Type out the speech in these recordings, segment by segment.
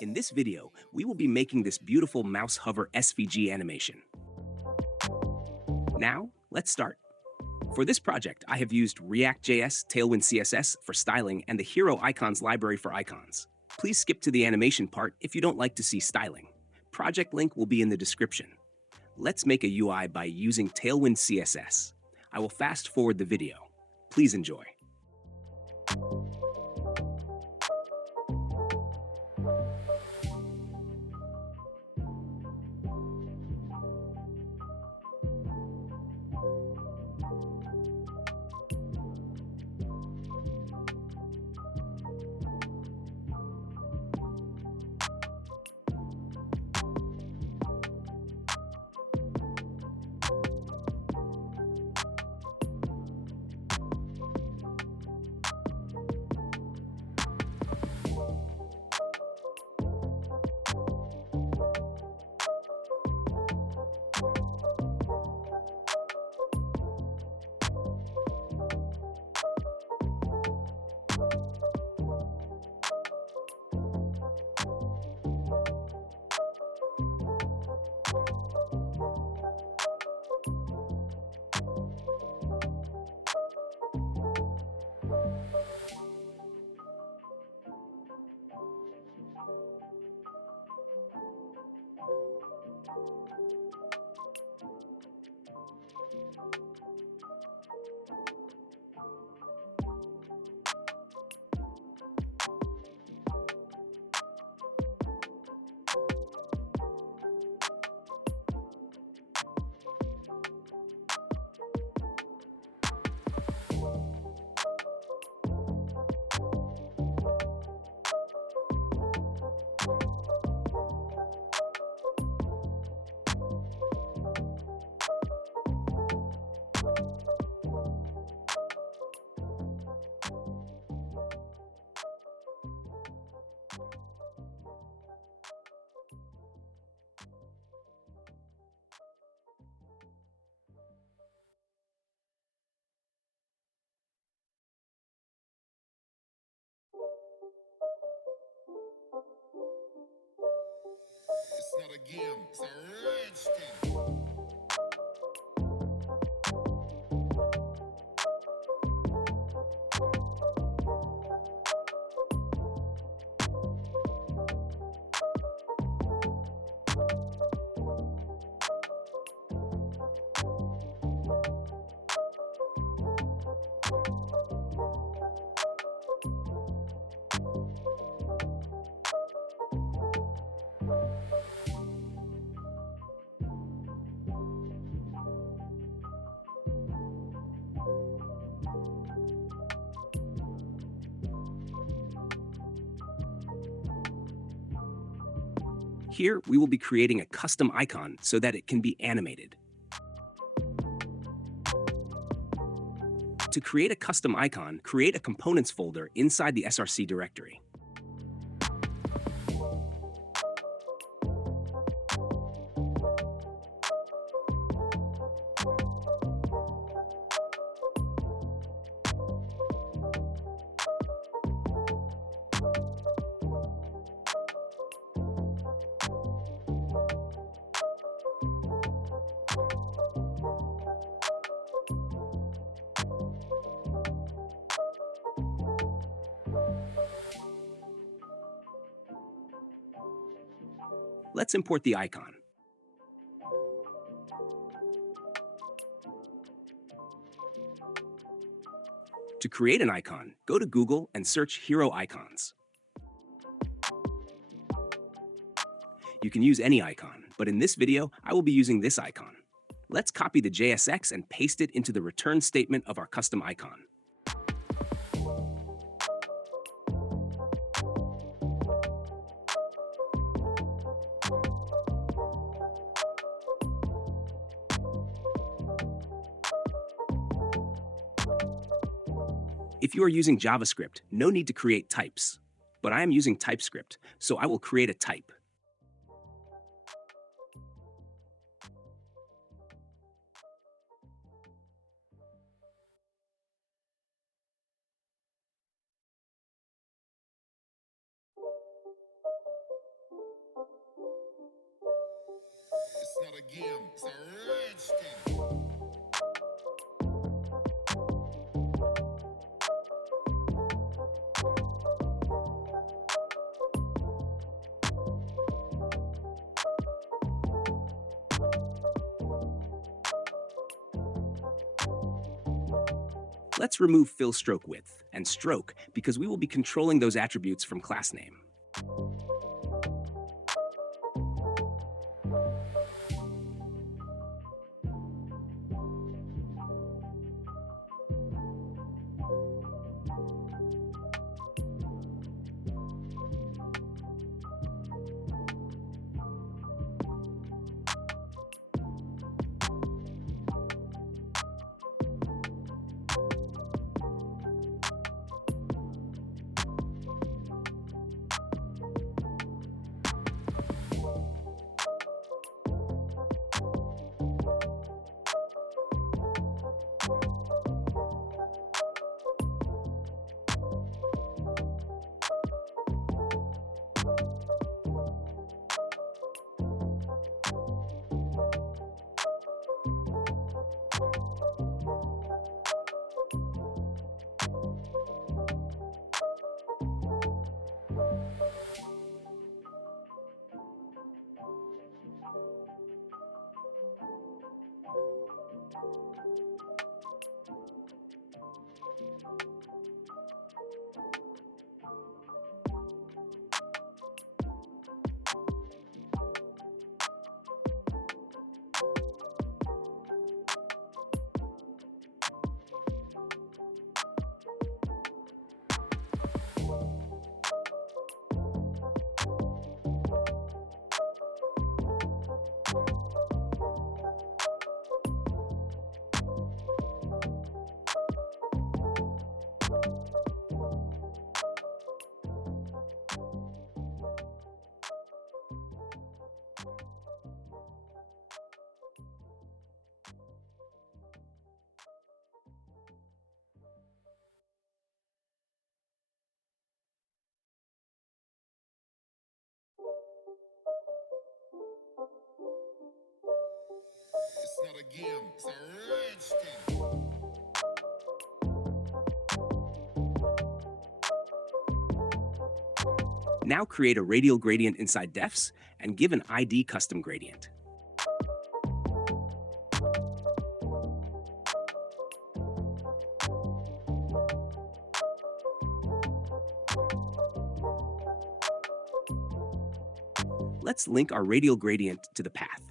In this video, we will be making this beautiful mouse hover SVG animation. Now, let's start. For this project, I have used React.js, TailwindCSS for styling, and the Hero Icons library for icons. Please skip to the animation part if you don't like to see styling. Project link will be in the description. Let's make a UI by using TailwindCSS. I will fast forward the video. Please enjoy. It's not a game, it's a rich thing. Here, we will be creating a custom icon so that it can be animated. To create a custom icon, create a components folder inside the SRC directory. Let's import the icon. To create an icon, go to Google and search Hero Icons. You can use any icon, but in this video, I will be using this icon. Let's copy the JSX and paste it into the return statement of our custom icon. If you are using JavaScript, no need to create types. But I am using TypeScript, so I will create a type. not a game, it's a rich thing. Let's remove fill stroke width and stroke because we will be controlling those attributes from class name. It's not a game, it's a rich thing. Now create a radial gradient inside defs and give an ID custom gradient. Let's link our radial gradient to the path.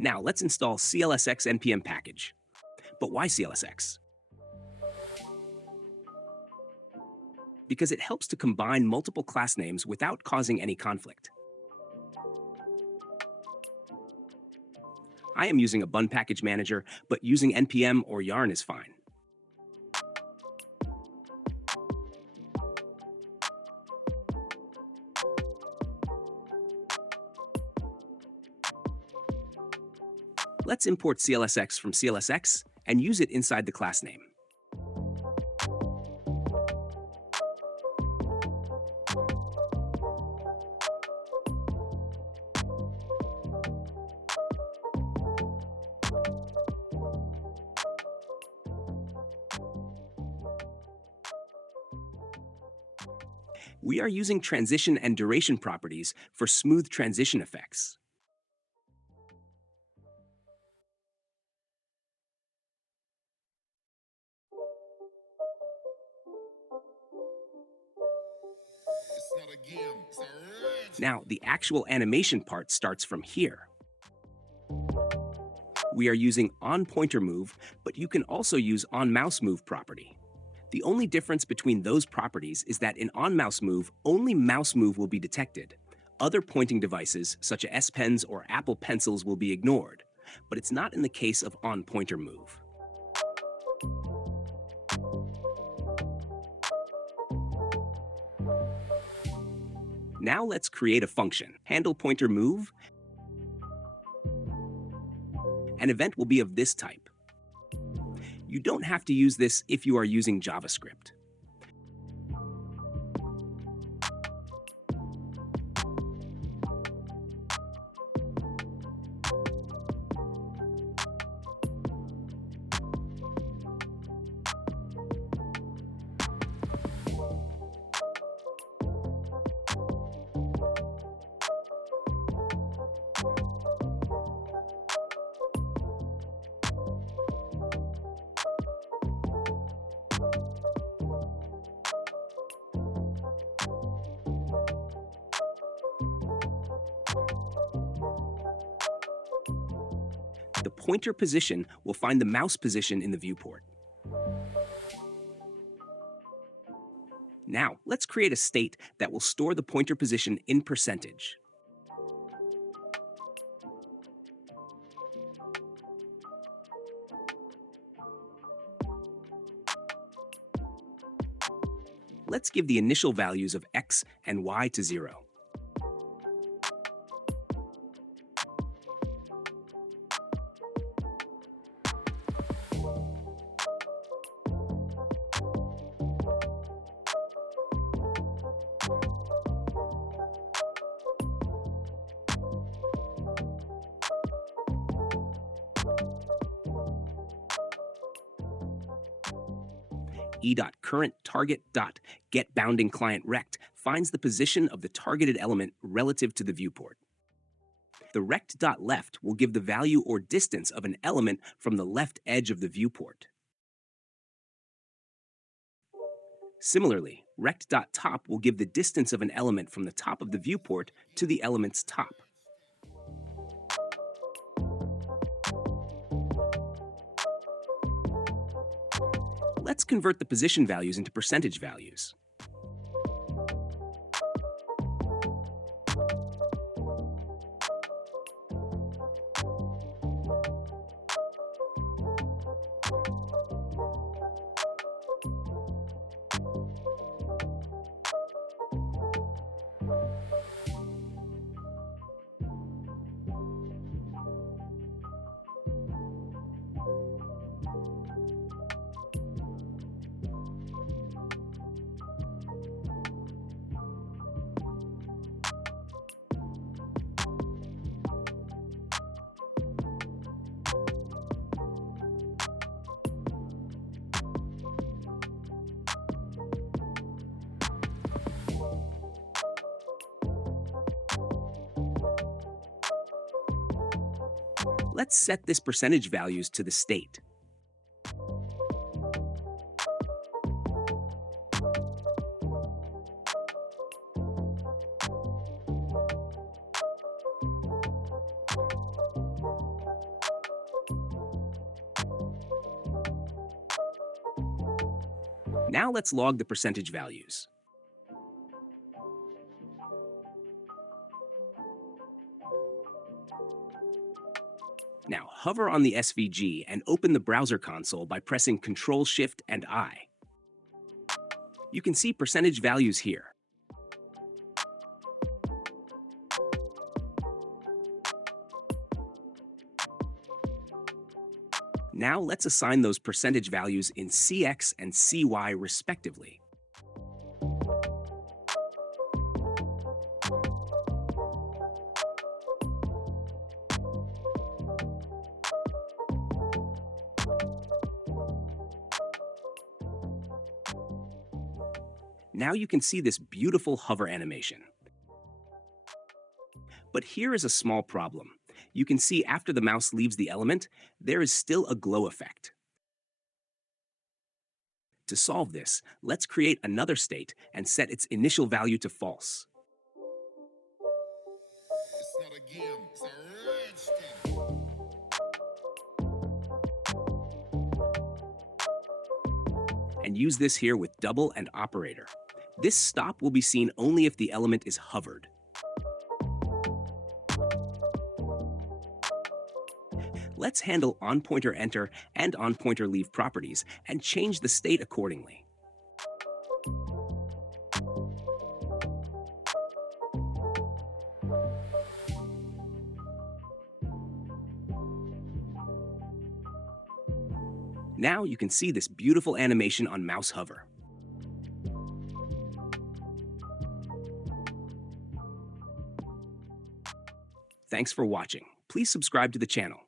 Now let's install CLSX npm package. But why CLSX? Because it helps to combine multiple class names without causing any conflict. I am using a bun package manager, but using npm or yarn is fine. Let's import CLSX from CLSX and use it inside the class name. We are using transition and duration properties for smooth transition effects. Now, the actual animation part starts from here. We are using onPointerMove, but you can also use onMouseMove property. The only difference between those properties is that in onMouseMove, only mouse move will be detected. Other pointing devices, such as S Pens or Apple Pencils, will be ignored, but it's not in the case of onPointerMove. Now let's create a function, handlePointerMove. An event will be of this type. You don't have to use this if you are using JavaScript. The pointer position will find the mouse position in the viewport. Now, let's create a state that will store the pointer position in percentage. Let's give the initial values of x and y to 0. e.currentTarget.getBoundingClientRect finds the position of the targeted element relative to the viewport. The rect.left will give the value or distance of an element from the left edge of the viewport. Similarly, rect.top will give the distance of an element from the top of the viewport to the element's top. Let's convert the position values into percentage values. Let's set this percentage values to the state. Now let's log the percentage values. Now hover on the SVG and open the browser console by pressing Ctrl-Shift and I. You can see percentage values here. Now let's assign those percentage values in CX and CY respectively. Now you can see this beautiful hover animation. But here is a small problem. You can see after the mouse leaves the element, there is still a glow effect. To solve this, let's create another state and set its initial value to false. and use this here with double and operator. This stop will be seen only if the element is hovered. Let's handle onPointer enter and onPointer leave properties and change the state accordingly. Now you can see this beautiful animation on mouse hover. Thanks for watching. Please subscribe to the channel.